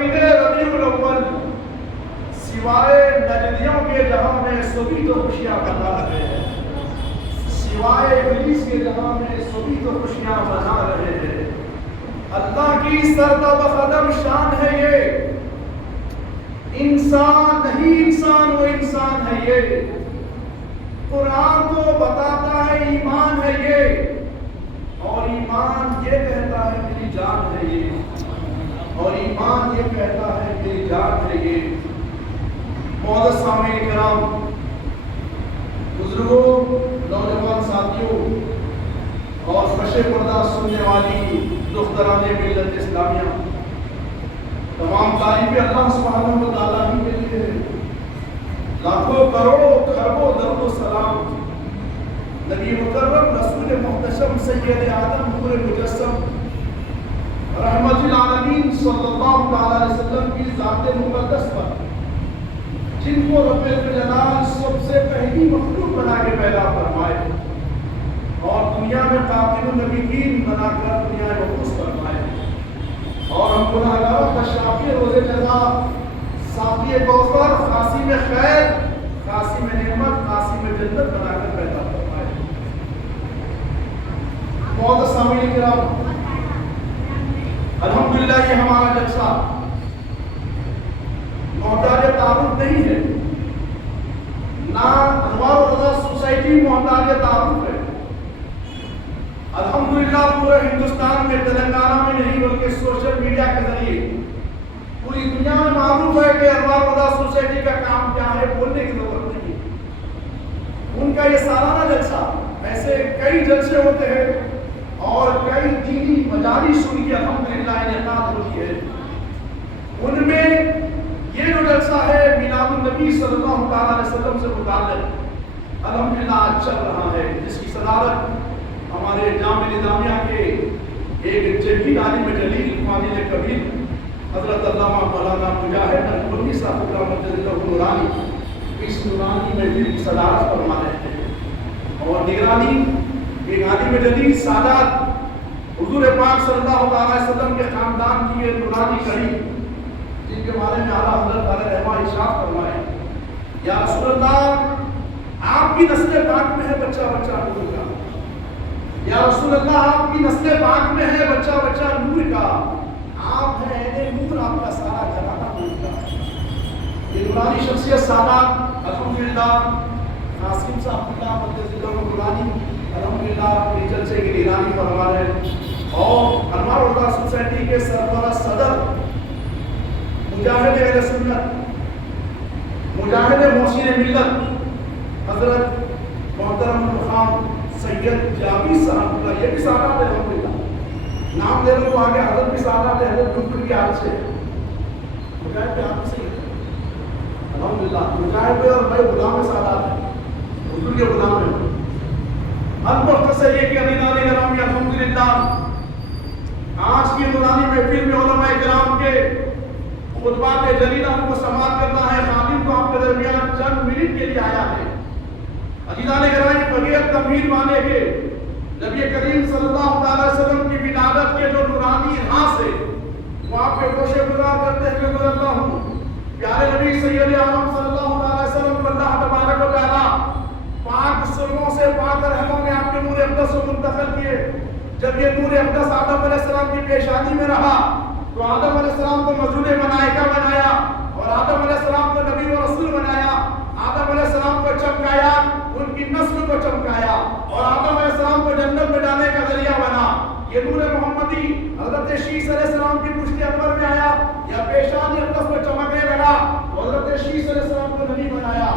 مہینے ربیع الاول سوائے نجدیوں کے جہاں میں سبھی تو خوشیاں منا رہے ہیں، سوائے ابلیس کے جہاں میں سبھی تو خوشیاں منا رہے ہیں۔ اللہ کی سرتہ بقدم شان ہے یہ، انسان نہیں انسان، وہ انسان ہے یہ۔ قرآن تو بتاتا ہے ایمان ہے یہ، اور ایمان یہ کہتا ہے میری جان ہے یہ، اور ایمان یہ کہتا ہے میری جان ہے یہ۔ معزز سامعین کرام، بزرگوں، نوجوان ساتھیوں اور پش پردہ سننے والی دختران ملت اسلامیہ، تمام تعریفیں اللہ سبحانہ و تعالیٰ ہی کے لیے ہے۔ لاکھوں کروڑوں خربوں درود و سلام نبی مکرم رسول محتشم سید آدم نور مجسم رحمت العالمین صلی اللہ علیہ وسلم کی ذات مقدس پر، جن کو رب الجلال سب سے پہلی مخلوق بنا کے پیدا فرمائے اور دنیا میں قاتل النبیین بنا کر دنیا میں مبعوث فرمائے، اور ہم گناہگاروں کا شافی روز جزا، ساقی کوثر، قاسم خیر، قاسم نعمت، قاسم جنت بنا کر پیدا فرمائے۔ معزز سامعین کرام، الحمدللہ یہ ہمارا جلسہ محتاج تعارف نہیں ہے، نہ انوار رضا سوسائٹی محتاج تعارف ہے۔ الحمدللہ پورے ہندوستان میں، تلنگانہ میں نہیں بلکہ سوشل میڈیا کے ذریعے پوری دنیا میں معروف ہے کہ انوار رضا سوسائٹی کا کام کیا ہے، بولنے کی ضرورت نہیں۔ ان کا یہ سالانہ جلسہ، ایسے کئی جلسے ہوتے ہیں اور کئی دینی مجالس ان کی الحمدللہ انعقاد ہوتی ہے، ان میں یہ جو جلسہ ہے میلاد النبی صلی اللہ علیہ وسلم سے متعلق الحمدللہ چل رہا ہے، جس کی صدارت ہمارے جامعہ نظامیہ کے ایک جلیل عالم جلیل فاضل کبیر حضرت علامہ مولانا مجاہد القرنی صاحب رحمۃ اللہ نورانی اس نورانی محفل کی صدارت فرما رہے ہیں، اور نگرانی ایک عالم جلیل سادات حضور پاک صلی اللہ علیہ وسلم کے خاندان کی ایک نورانی کڑی، جن کے بارے میں اعلیٰ حضرت علیہ رحمہ ارشاد فرمائے، یا رسول اللہ آپ کی نسل پاک میں ہے بچہ بچہ نور کا، یا رسول اللہ آپ کی نسل پاک میں ہے بچہ بچہ نور کا، آپ ہیں عین نور، آپ کا سارا گھرانہ نور کا۔ یہ نورانی شخصیت سادات الحمدللہ قاسم صاحب اللہ مجدد نورانی الحمدللہ اپنے جلسے کی نگرانی فرما رہے ہیں، اور انوار رضا سوسائٹی کے سربراہ صدر مجاہد اہل سنت، مجاہد محسن ملت حضرت محترم مقام سید جابر صاحب اللہ، یہ بھی سادات ہے الحمدللہ، نام لینے کو آگے حضرت بھی سادات ہے، حضرت ڈھونڈ کے ہاتھ سے مجاہد کے ہاتھ سے الحمدللہ، مجاہد اور بھائی غلام سادات ہیں، حضور کے غلام ہیں۔ المختصر یہ کہ عزیزان گرامی الحمدللہ آج کی نورانی محفل میں علماء کرام کے خطبات جلیلہ کو سماعت کرنا ہے، خادم کو آپ کے درمیان چند منٹ کے لیے آیا ہے۔ عزیزان گرامی بغیر تمہید مانے کے نبی کریم صلی اللہ علیہ وسلم کی ولادت کے جو نورانی راہ سے وہ آپ کے گوشے گزار کرتے ہوئے گزرتا ہوں، پیارے نبی سید عالم صلی اللہ علیہ وسلم کو اللہ تبارک و تعالی پاک سرموں سے پاک رحموں میں آپ کے نور اقدس کو منتقل کیے۔ جب یہ نور اقدس آدم علیہ السلام کی پیشانی میں رہا تو آدم علیہ السلام کو مظلوم ملائکہ بنایا، اور آدم علیہ السلام کو نبی و رسول بنایا، آدم علیہ السلام کو چمکایا، ان کی نسل کو چمکایا، اور آدم علیہ السلام کو جنت میں ڈالنے کا ذریعہ بنا۔ یہ نور محمدی حضرت شیس علیہ السلام کی پشت انور میں آیا، یا پیشانی اقدس میں چمکنے لگا، حضرت شیس علیہ السلام کو نبی بنایا۔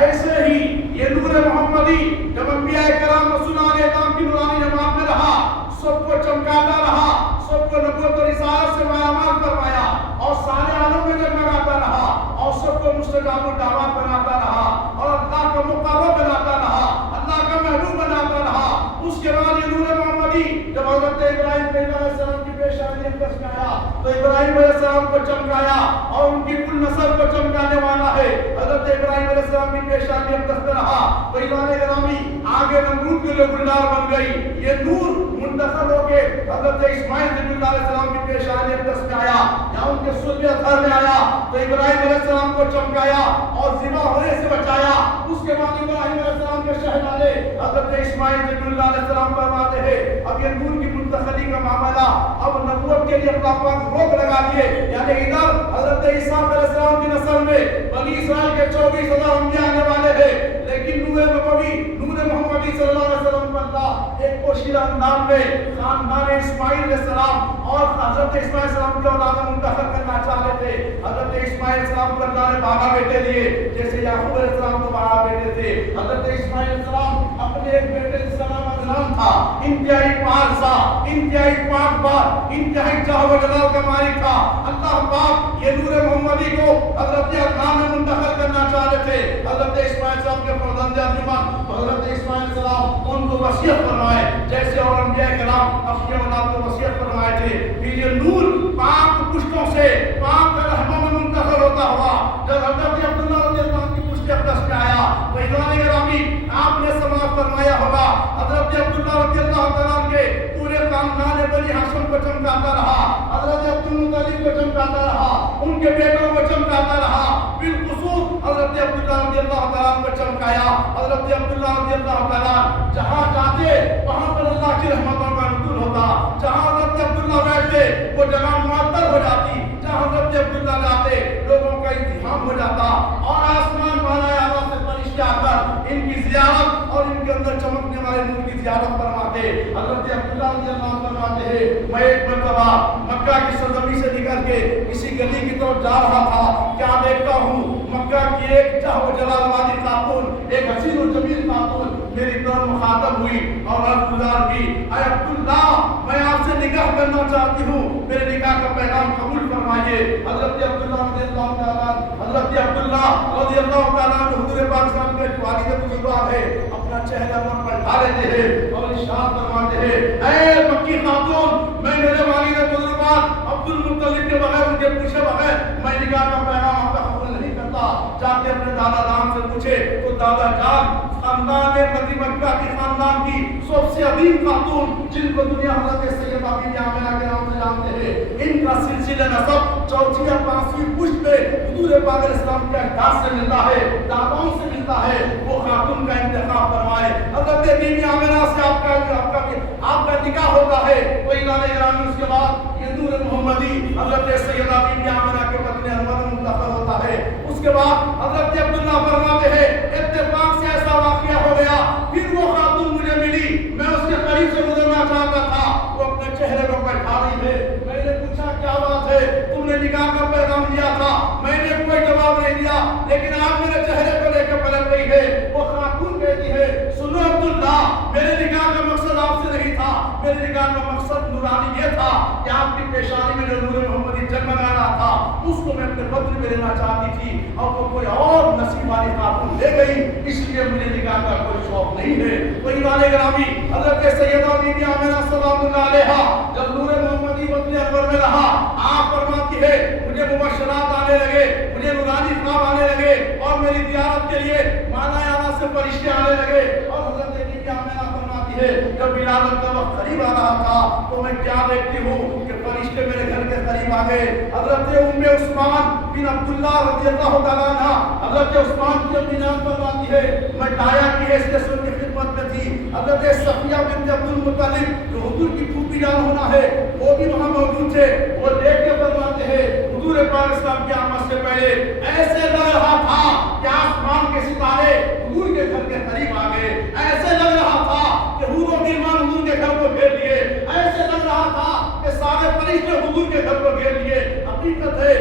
ایسے ہی یہ نور محمدی جب انبیاء کرام رسولان اعظام کی نورانی جماعت میں رہا، سب کو چمکاتا رہا، سب کو نبوت و رسالت سے مالامال فرمایا، اور سارے عالم میں جگمگاتا رہا، اور سب کو مستجاب الدعوات بناتا رہا، اور اللہ کا مقرب بناتا رہا، اللہ کا محبوب بناتا رہا۔ اس کے بعد یہ نور محمدی جب حضرت ابراہیم علیہ السلام کی پیشانی اقدس میں آیا تو ابراہیم علیہ السلام کو چمکایا اور ان کی کل نسل کو چمکانے والا ہے۔ حضرت ابراہیم علیہ السلام کی پیشانی اب دست رہا، بھائیان گرامی آگے نمرود کے لیے گلدار بن گئی، یہ نور منتقل ہو کے حضرت اسماعیل نبی اللہ علیہ السلام کی پیشانی اب دست میں آیا یا ان کے سلبے اثر میں آیا تو ابراہیم علیہ السلام کو چمکایا اور ذبح ہونے سے بچایا۔ اس کے بعد ابراہیم علیہ السلام کے شہزادے حضرت اسماعیل نبی اللہ علیہ السلام فرماتے ہیں اب یہ نور کی منتقلی کا معاملہ اب نبوت کے لیے اللہ پاک روک لگا دیے، یعنی ادھر حضرت عیسیٰ علیہ السلام کی نسل میں بنی اسرائیل کے 24,000 انبیاء آنے والے ہیں، لیکن نور نبوی نور محمدی صلی اللہ علیہ وسلم پر اللہ ایک پوشیدہ انداز میں خاندان اسماعیل علیہ السلام اور حضرت اسماعیل علیہ السلام کے اولاد منتخب کرنا چاہ رہے تھے۔ حضرت اسماعیل علیہ السلام کو اللہ نے 12 بیٹے دیے، جیسے یعقوب علیہ السلام کو 12 بیٹے تھے۔ حضرت اسماعیل علیہ السلام اپنے ایک بیٹے جس کا نام عدنان تھا، انتہائی پارسا، انتہائی پاک بات، انتہائی جاہ و جلال کا مالک تھا۔ اللہ پاک یہ نور محمدی کو حضرت عدنان میں منتخب کرنا چاہ رہے تھے۔ حضرت اسماعیل علیہ السلام کے فرزند ارجمند حضرت اسماعیل علیہ السلام ان کو وصیت فرمائے جیسے اور انبیاء کرام اپنے اولاد کو وصیت فرمائے تھے کہ یہ نور پاک پشتوں سے پاک رحموں میں منتقل ہوتا ہوا جب حضرت عبداللہ رضی اللہ عنہ کی پشت اقدس میں آیا تو ایمان گرامی آپ نے سماعت فرمایا ہوگا حضرت عبداللہ رضی اللہ عنہ کے پورے خاندان بنی ہاشم کو چمکاتا رہا، حضرت عبدالمطلب کو چمکاتا رہا، ان کے بیٹوں کو چمکاتا رہا، بالخصوص حضرت عبداللہ رضی اللہ عنہ کو چمکایا۔ حضرت عبداللہ رضی اللہ عنہ جہاں جاتے وہاں پر اللہ کی رحمتوں کا نزول ہوتا، جہاں حضرت عبداللہ بیٹھتے وہ جگہ معطر ہو جاتی، جہاں حضرت عبداللہ جاتے لوگوں کا ازدحام ہو جاتا اور آسمان والا اعلیٰ سے فرشتے آ کر ان کی زیارت اور ان کے اندر چمکنے والے نور کی زیارت فرماتے۔ حضرت عبداللہ رضی اللہ عنہ فرماتے ہیں میں ایک مرتبہ مکہ کی سرزمین سے نکل کے کسی گلی کی طرف جا رہا تھا، کیا دیکھتا ہوں مکہ کی ایک جاہ و جلال والی خاتون، ایک حسین و جمیل خاتون میری طرف مخاطب ہوئی اور عرض گزار کی اے عبداللہ میں آپ سے نکاح کرنا چاہتی ہوں، میرے نکاح کا پیغام قبول فرمائیے۔ حضرت عبداللہ رضی اللہ تعالیٰ حضرت عبداللہ رضی اللہ تعالیٰ حضور پاک صلی اللہ علیہ وسلم کے والد بزرگوار ہے اپنا چہرہ پر پلٹا لیتے ہیں اور ارشاد فرماتے ہیں اے مکی خاتون میں میرے والد بزرگوار عبدالمطلب کے بغیر ان کے پوچھے بغیر میں نکاح کا پیغام آپ کا قبول نہیں کرتا۔ جا کے اپنے دادا جان سے پوچھے تو دادا جان خاندان مدی مکہ کی خاندان کی سب سے عظیم خاتون جن کو دنیا حضرت سیدہ بی بی آمنہ کے نام سے جانتے ہیں، ان کا سلسلہ نسب چوتھی یا پانچویں پشت پہ حضور پاک علیہ السلام کے اجداد سے ملتا ہے، داداؤں سے ملتا ہے، وہ خاتون کا انتخاب فرمائے۔ حضرت بی بی آمنہ سے آپ کا نکاح ہوتا ہے، کوئی نام گرامی اس کے بعد یہ نور محمدی حضرت سیدہ بی بی آمنہ کے بدن انور منتقل ہوتا ہے۔ اس کے بعد حضرت عبداللہ فرماتے ہیں اتفاق سے ایسا واقعہ ہو گیا پھر وہ خاتون مجھے ملی، میں اس کے قریب سے گزرنا چاہتا تھا، وہ اپنے چہرے کو پلٹا رہی ہے، میں نے پوچھا کیا بات ہے، تم نے نکاح کا پیغام دیا تھا، میں نے کوئی جواب نہیں دیا لیکن آپ میرے چہرے کو لے کے پلٹ رہی ہے۔ وہ خاتون کہتی ہے سنو عبداللہ میرے نکاح کا مقصد آپ سے نہیں تھا، میرے نکاح کا مقصد نورانی یہ تھا کہ آپ کی پیشانی میں جو نور محمدی جگمگا رہا تھا اس کو میں اپنے بدن میں لینا چاہتی تھی اور وہ کوئی اور نصیب والی خاتون لے گئی، اس لیے مجھے نکاح کا کوئی شوق نہیں ہے۔ وہی والے گرامی حضرت سیدہ بی بی آمنہ سلام اللہ علیہا جب نور محمدی بدن انور میں رہا آپ فرماتی ہے مجھے مبشرات آنے لگے، مجھے نورانی خواب آنے لگے اور میری زیارت کے لیے مالا اعلیٰ سے فرشتے آنے لگے اور حضرت بی بی آمنہ فرماتی ہے جب ولادت کا وقت قریب آ رہا تھا تو میں کیا دیکھتی ہوں کہ فرشتے میرے گھر کے قریب آ گئے۔ حضرت ام عثمان بن عبداللہ رضی اللہ تعالیٰ عنہ حضرت عثمان کی اپنی جان فرماتی ہے میں ڈایا کی حیثیت سے ان کی خدمت میں تھی۔ حضرت صفیہ بنت عبدالمطلب جو حضور کی پھوپھی جان ہونا ہے وہ بھی وہاں موجود تھے، وہ دیکھ کے فرماتے ہیں حضور پاک اسلام کی آمد سے پہلے ایسے لگ رہا تھا کہ آسمان کے ستارے حضور کے گھر کے قریب آ گئے، ایسے لگ رہا تھا کہ حور و غلمان حضور کے گھر کو گھیر لیے، ایسے لگ رہا تھا کہ سارے فرشتے حضور کے گھر کو گھیر لیے۔ حقیقت ہے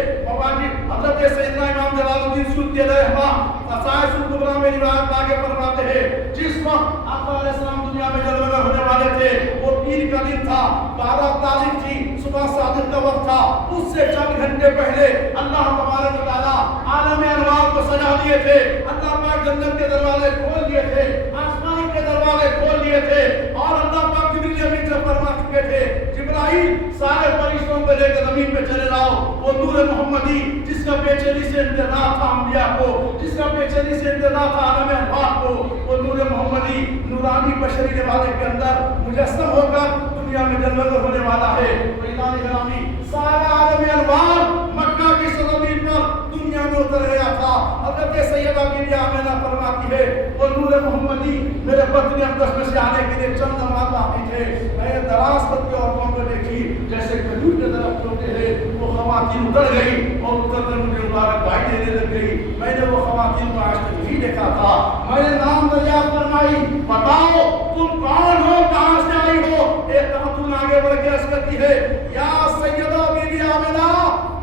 حضرت سیدنا امام جلال الدین سیوطی علیہ الرحمہ خصائص الکبریٰ میں روایت آگے فرماتے ہیں جس وقت آقا علیہ السلام دنیا میں جلوہ ہونے والے تھے وہ پیر کا دن تھا، 12 تاریخ تھی، صبح صادق کا وقت تھا، اس سے چند گھنٹے پہلے اللہ تبارک و تعالیٰ عالم انوار کو سجا دیے تھے، اللہ پاک جنت کے دروازے کھول دیے تھے، آسمان کے دروازے کھول دیے تھے اور اللہ پاک جبریل امین سے فرما چکے تھے جبرائیل سارے فرشتوں کو لے کے زمین پہ چلے جاؤ، وہ نور محمدی جس کا بے چینی سے انتظار تھا انبیاء کو، جس کا بے چینی سے انتظار تھا عالم انوار کو، وہ نور محمدی نورانی بشری نوالے کے اندر مجسم ہو کر دنیا میں جلوہ ہونے والا ہے۔ عزیزان گرامی، سارا عالم انوار مکہ کی سرزمین پر دنیا میں اتر گیا تھا۔ حضرت سیدہ بی بی آمنہ فرماتی ہے وہ نور محمدی میرے بطن اقدس میں سے آنے کے لیے چند لمحات باقی تھے، میں نے دراز قد کی عورتوں کو دیکھی جیسے کھجور کے درخت ہوتے ہیں، وہ خواتین اتر گئی اور اتر کر مجھے مبارکباد دینے لگ گئی۔ میں نے وہ خواتین کو آج تک نہیں دیکھا تھا۔ میں نے نام دریافت فرمائی، بتاؤ تم کون ہو، کہاں سے آئی ہو؟ ایک خاتون آگے بڑھ کے عرض کرتی ہے یا سیدہ بی بی آمنہ،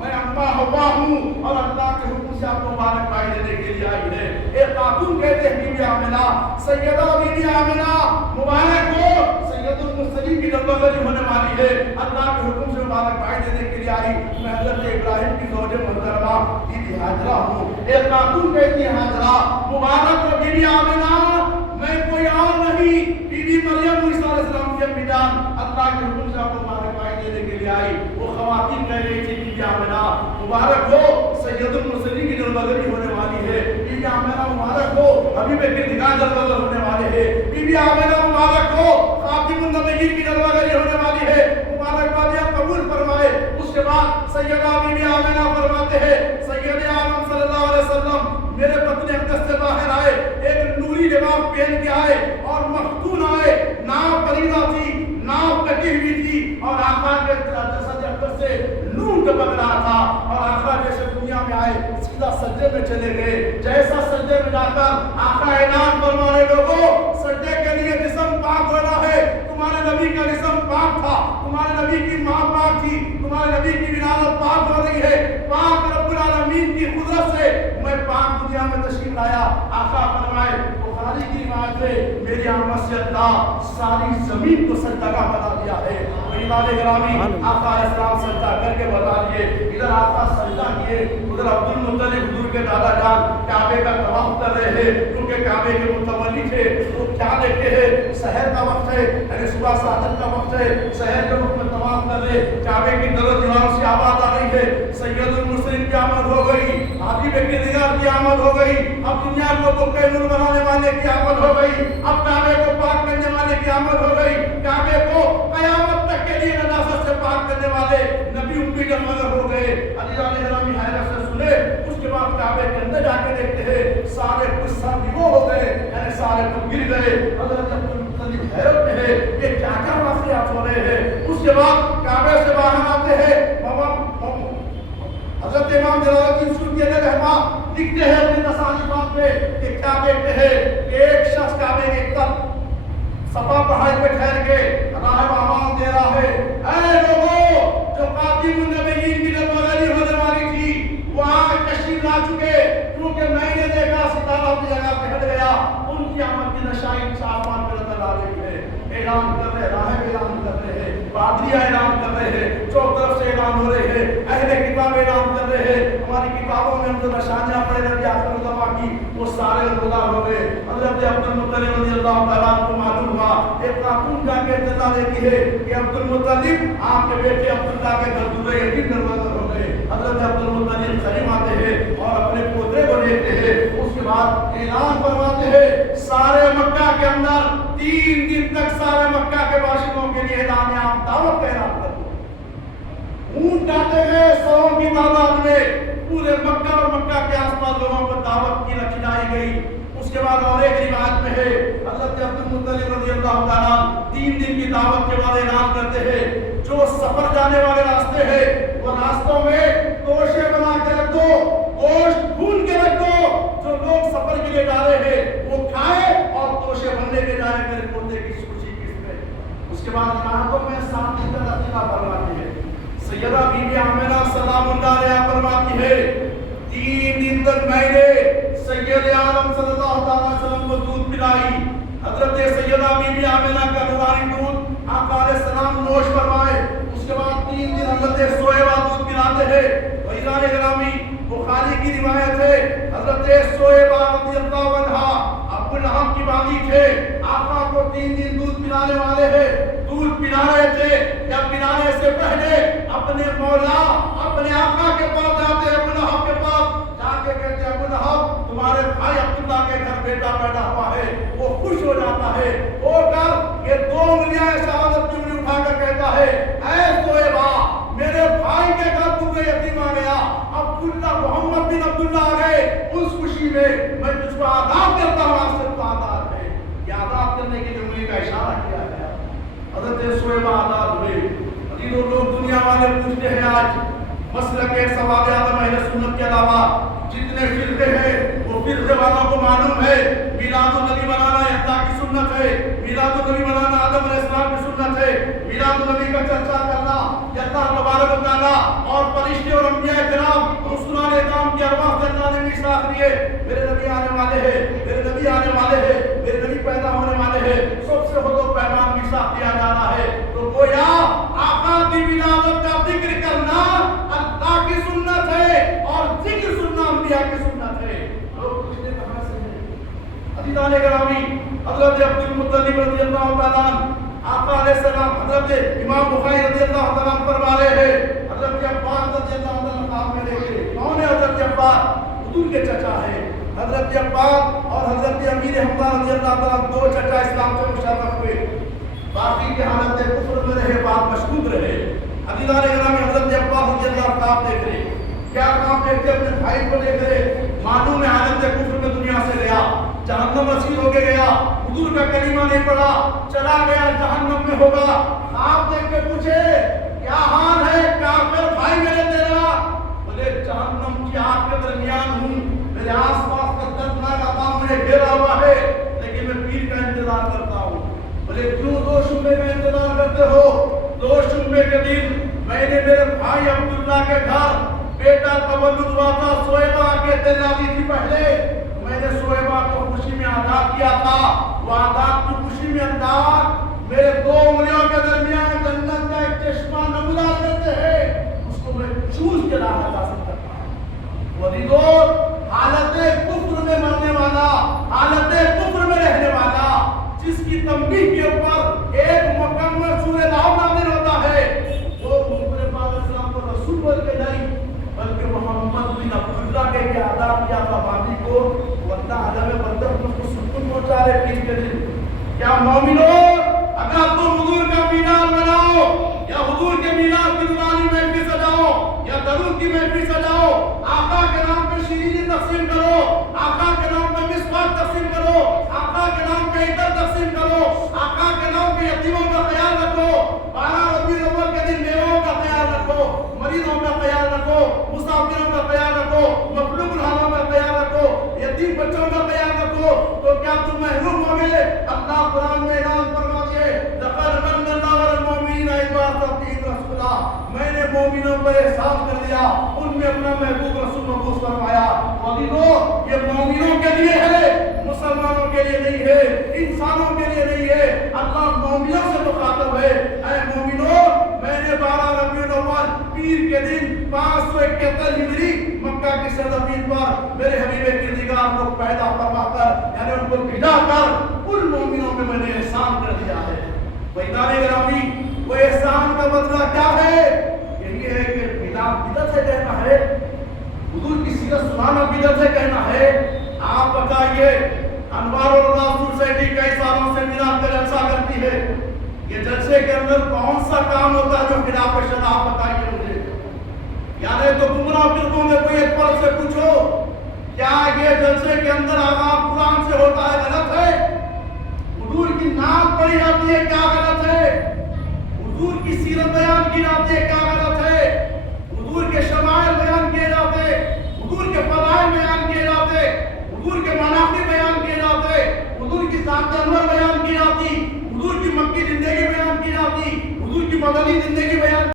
میں اماں حوا ہوں اور اللہ کے حکم سے آپ کو مبارکباد دینے کے لیے آئی ہے۔ ایک خاتون کہتے ہیں بی بی آمنہ، سیدہ بی بی آمنہ مبارک ہو، سید المرسلین کی نبوت ہونے والی ہے، اللہ کے حکم سے مبارکباد دینے کے لیے آئی۔ میں حضرت ابراہیم کی زوج محترمہ بی بی ہاجرہ ہوں۔ ایک خاتون کہتی ہے ہاجرہ مبارک ہو بی بی آمنہ، میں کوئی اور نہیں، بی بی مریم عیسیٰ علیہ السلام کی امی جان، اللہ کے حکم سے آپ کو مبارکباد دینے کے لیے آئی۔ وہ خواتین کہہ رہی تھی بی بی آمنہ مبارک ہو، سید المرسلین کی جلوہ ہونے والی ہے، بی بی آمنہ مبارک ہو، حبیب کردگار جلوہ ہونے والے ہیں، بی بی آمنہ مبارک ہو، خاتم النبیین کی جلوہ ہونے والی ہے، مبارکبادیاں قبول فرمائے۔ اس کے بعد سیدہ بی بی آمنہ فرماتے ہیں سید عالم صلی اللہ علیہ وسلم میرے بطن اقدس سے باہر آئے، ایک نوری لباس پہن کے آئے اور مختون آئے، ناف پریدہ تھی، ناف کٹی ہوئی تھی اور آقا کے جسد اقدس سے نور ٹپک رہا تھا، اور آقا جیسے دنیا میں آئے سیدھا سجدے میں چلے گئے۔ جیسا سجدے میں جا کر آقا اعلان فرمانے لوگوں سجدے کے لیے جسم پاک ہونا ہے، تمہارے نبی کا جسم پاک تھا، تمہارے نبی کی ماں پاک تھی، تمہارے نبی کی ولادت پاک ہو رہی ہے، پاک رب العالمین کی قدرت سے میں پاک دنیا میں تشریف لایا۔ آقا فرمائے بخاری کی روایت ہے میری آمد سے اللہ ساری زمین کو سجدگاہ بنا دیا ہے۔ عزیزان گرامی، آقا علیہ السلام سجدہ کر کے بتا دیے، ادھر آقا سجدہ کیے، ادھر عبد المطلب حضور کے دادا جان کعبے کا طواف کر رہے ہیں، کیونکہ کعبے کے متولی تھے۔ وہ کیا دیکھتے ہیں سحر کا وقت ہے، یعنی صبح سعادت کا وقت ہے، سحر کے وقت میں طواف کر رہے، کعبے کی در و دیواروں سے آواز آ رہی ہے سید المرسلین کی آمد ہو گئی، حبیب کردگار کی آمد ہو گئی، اب دنیا کو بقع نور بنانے والے کی آمد ہو گئی، اب کعبے کو پاک کرنے والے کی آمد ہو گئی، کعبے کو قیامت تک کے لیے نجاست سے پاک کرنے والے نبی امی کا مگر ہو گئے۔ عزیزان گرامی حیرت سے سنے، اس کے بعد کعبے کے اندر جا کے دیکھتے ہیں سارے کچھ سرنگو ہو گئے، یعنی سارے کچھ گر گئے۔ حضرت عبد المطلب حیرت میں ہے یہ کیا کیا واقعات ہو رہے ہیں۔ اس کے بعد کعبے سے باہر آتے ہیں، حضرت امام جلال الدین سیوطی علیہ رحمہ لکھتے ہیں اپنے تصانیفات میں کہ کیا دیکھتے ہیں کہ ایک شخص کعبے کے طرف صفا پہاڑی پہ ٹھہر کے راہب آواز دے رہا ہے، اے لوگوں جو خاتم النبیین کی نبوت ہونے والی تھی وہ آج تشریف لا چکے، کیونکہ میں نے دیکھا ستارہ اپنی جگہ پہ ہٹ گیا، ان کی آمد کی نشائن آسمان پہ نظر آ رہی ہے۔ اعلان کر رہے، راہب اعلان کر رہے ہیں، پادریاں اعلان کر رہے ہیں، چوک طرف سے اعلان ہو رہے ہیں، اہل کتاب اعلان کر رہے ہیں، ہماری کتابوں میں ہم جو نشانیاں پڑے نبی آخر الزمان کی وہ سارے گزار ہو گئے۔ حضرت عبد المطلب رضی اللہ تعالیٰ عنہ کو معلوم ہوا، ایک خاتون جا کے اطلاع دیتی ہے کہ عبد المطلب آپ کے بیٹے عبداللہ کے گھر دورے یتیم درگزر ہو گئے۔ حضرت عبد المطلب قریب آتے ہیں اور اپنے پوتے کو دیکھتے ہیں، اس کے بعد اعلان فرماتے ہیں سارے مکہ کے اندر 3 دن تک سارے مکہ کے باشندوں کے لیے اعلان عام دعوت کا اعلان کر دو۔ اونٹ آتے ہیں 100 کی تعداد میں، پورے مکہ اور مکہ کے آس پاس لوگوں کو دعوت کی کھلائی گئی۔ اس کے بعد اور ایک روایت میں ہے حضرت عبد المطلب رضی اللہ تعالیٰ 3 دن کی دعوت کے بعد اعلان کرتے ہیں جو سفر جانے والے راستے ہیں وہ راستوں میں توشے بنا کے رکھ دو، گوشت بھون کے رکھ دو، جو لوگ سفر کے لیے جا رہے ہیں وہ کھائے اور توشے بننے کے جائے میرے پوتے کی خوشی کس میں۔ اس کے بعد راحتوں میں 7 دن کا عقیدہ فرماتی ہے۔ سیدہ بی بی آمنہ سلام اللہ علیہا فرماتی ہے 3 دن تک میں نے سید عالم صلی اللہ علیہ وسلم کو دودھ پلائی۔ حضرت سیدہ بی بی آمنہ کا نورانی دودھ آقا علیہ السلام نوش فرمائے۔ اس کے بعد 3 دن حضرت سویبہ دودھ پلاتے ہیں۔ عزیزان گرامی بخاری کی روایت ہے حضرت سویبہ رضی اللہ عنہا ابو لہب کی بالی تھے، آقا کو 3 دن دودھ پلانے والے ہیں۔ دودھ پلا رہے تھے، جب پلانے سے پہلے اپنے مولا اپنے آقا کے پاس جاتے ابو لہب کے پاس، جا کے کہتے ہیں ابو لہب تمہارے بھائی عبداللہ کے گھر بیٹا پیدا ہوا ہے، وہ خوش ہو جاتا ہے، ہو کر یہ 2 انگلیاں شہادت کی انگلی اٹھا کر کہتا ہے اے صہیبہ میرے بھائی کے گھر تم یتیم آ گیا، عبداللہ محمد بن عبداللہ آ گئے، اس خوشی میں تجھ کو آداب کرتا ہوں، آج سے تو آداب ہے، یہ آداب کرنے کے لیے انگلی کا اشارہ کیا گیا۔ حضرت صہیبہ آداب ہوئے۔ عزیزو لوگ دنیا والے پوچھتے ہیں آج مسلک ثواب اعظم اہل سنت کے علاوہ جتنے فرقے ہیں وہ فرقے والوں کو معلوم ہے میلاد النبی منانا اللہ کی سنت ہے، میلاد النبی منانا آدم علیہ السلام کی سنت ہے، میلاد النبی کا چرچا کرنا اللہ تبارک و تعالیٰ اور فرشتے اور انبیاء کرام رسولان اکرام کی ارواح سے اللہ نے میثاق لیے میرے نبی آنے والے ہیں، میرے نبی آنے والے ہیں، میرے نبی پیدا ہونے والے ہیں، سب سے بڑا پیغام میثاق دیا جا رہا ہے۔ تو گویا آقا کی ولادت کا ذکر کرنا اللہ کی سنت ہے اور ذکر سننا انبیاء کی سنت ہے۔ لوگ پوچھتے کہاں سے ہیں؟ عزیزان گرامی، حضرت عبد المطلب رضی اللہ تعالیٰ عنہ آقا علیہ السلام، حضرت امام بخاری رضی اللہ تعالیٰ عنہ فرما رہے ہیں حضرت عباس رضی اللہ تعالیٰ عنہ میں دیکھے کون ہے حضرت عباس؟ حضور کے چچا ہے حضرت عباس اور حضرت امیر حمزہ رضی اللہ تعالیٰ عنہ 2 چچا اسلام سے مشرف ہوئے، باقی کے حالت کفر میں رہے، بات مشکوک رہے۔ عزیزان گرامی حضرت عباس رضی اللہ تعالیٰ عنہ دیکھ رہے کیا کام دیکھتے اپنے بھائی کو دیکھ رہے، معلوم ہے حالت کفر میں دنیا سے گیا، جہنم اسیر ہو کے گیا، حضور کا کلمہ نہیں پڑھا، چلا گیا جہنم میں ہوگا۔ آپ دیکھ کے پوچھے کیا حال ہے کافر بھائی میرے تیرا؟ بولے جہنم کی آگ کے درمیان ہوں، میرے آس پاس کا دردناک عذاب مجھے گھیرا ہوا ہے، لیکن میں پیر کا انتظار کرتا ہوں۔ بولے کیوں 2 شعبے کا انتظار کرتے ہو؟ 2 شعبے کے دن میں نے میرے بھائی عبداللہ کے گھر بیٹا تولد ہوا تھا، صہیبہ کے دن آئی تھی پہلے، میں نے صہیبہ کو خوشی میں آزاد کیا تھا، وہ آزاد کی خوشی میں انداز میرے 2 انگلیوں کے درمیان جنت کا ایک چشمہ نمودار کرتے ہیں، اس کو میں چوز کے راحت حاصل کرتا ہوں۔ وزیدو حالت کفر میں مرنے والا، حالت کفر میں رہنے والا، جس کی تنبیہ کے اوپر ایک مکمل سورہ نحل نازل ہوتا ہے، وہ حضور پاک اسلام کو رسول بول کے نہیں بلکہ محمد بن عبداللہ کے آداب کیا تھا باندھی کو اللہ علیہ بندر کو سکون پہنچا رہے پیر کے دن۔ کیا مومنو اگر تم حضور کا میلاد مناؤ یا حضور کے میلاد کی نورانی محفل سجاؤ یا درود کی محفل سجاؤ، آقا کے نام پہ شیرینی تقسیم کرو، آقا کے نام پہ مسواک تقسیم کرو، آقا کے نام پہ عطر تقسیم کرو، آقا کے نام پہ یتیموں کا خیال رکھو، 12 ربیع الاول کے دن بیووں کا خیال رکھو، مریضوں کا خیال رکھو، مسافروں کا خیال رکھو، مطلوب الحالوں کا خیال رکھو، یتیم بچوں کا خیال رکھو، تو کیا تم محروم ہو گئے؟ اللہ قرآن میں اعلان فرما دے لقد من اللہ علی المؤمنین اذ بعث فیہم رسولا، میں نے مومنوں پر احسان کر دیا، ان میں اپنا محبوب رسول مبعوث فرمایا۔ وزیرو یہ مومنوں کے لیے ہے، مسلمانوں کے لیے نہیں ہے، انسانوں کے لیے نہیں ہے، اللہ مومنوں سے مخاطب ہے۔ اے مومنو میں نے 12 ربیع الاول پیر کے دن 571 ہجری مکہ کی سرزمین پر میرے حبیب کردگار کو پیدا فرما کر یعنی ان کو بھیجا کر ان مومنوں میں میں نے احسان کر دیا ہے۔ وحیدان گرامی وہ احسان کا بدلہ کیا ہے؟ یہی ہے کہ میلاد بدعت سے کہنا ہے، حضور کی سیرت سنانا بدعت سے کہنا ہے۔ آپ بتائیے انوار اللہ سوسائٹی کئی سالوں سے میلاد کا جلسہ کرتی ہے، یہ جلسے کے اندر کون سا کام ہوتا ہے جو خلاف شرع؟ آپ بتائیے مجھے۔ یعنی تو گمراہ فرقوں میں کوئی ایک فرد سے پوچھو کیا یہ جلسے کے اندر آغاز قرآن سے ہوتا ہے غلط ہے؟ حضور کی نعت پڑھی جاتی ہے کیا غلط ہے؟ حضور کی سیرت بیان کی جاتی ہے کیا غلط ہے؟ حضور کے شمائل بیان کیے جاتے، حضور کے فضائل بیان کیے جاتے، حضور کے مناقب بیان کیے جاتے، حضور کی ذات انور بیان کی جاتی، حضور کی مکی زندگی بیان کی جاتی، حضور کی مدنی زندگی بیان